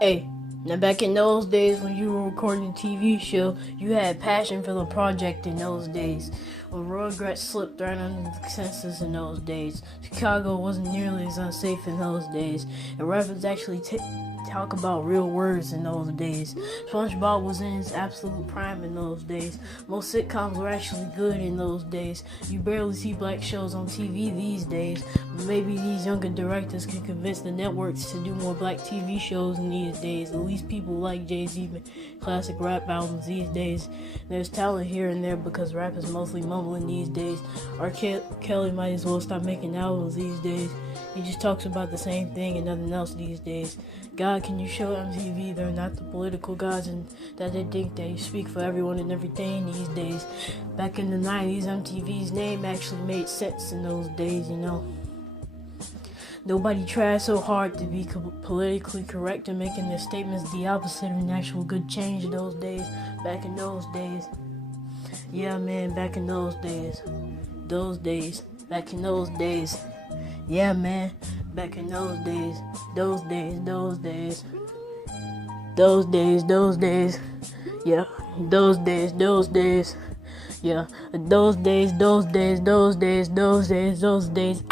Hey, now back in those days when you were recording a TV show, you had passion for the project in those days. When Rugrats slipped right under the consensus in those days, Chicago wasn't nearly as unsafe in those days, and rappers actually talk about real words in those days. SpongeBob was in his absolute prime in those days. Most sitcoms were actually good in those days. You barely see black shows on TV these days. Maybe these younger directors can convince the networks to do more black TV shows in these days. At least people like Jay-Z classic rap albums these days. There's talent here and there because rap is mostly mumbling these days. R. Kelly might as well stop making albums these days. He just talks about the same thing and nothing else these days. God, can you show MTV they're not the political gods and that they think they speak for everyone and everything these days? Back in the 90s, MTV's name actually made sense in those days, you know. Nobody tried so hard to be politically correct and making their statements the opposite of an actual good change in those days. Back in those days. Yeah, man, back in those days. Back in those days. Yeah, man, back in those days. Those days. Yeah, those days. Yeah, those days.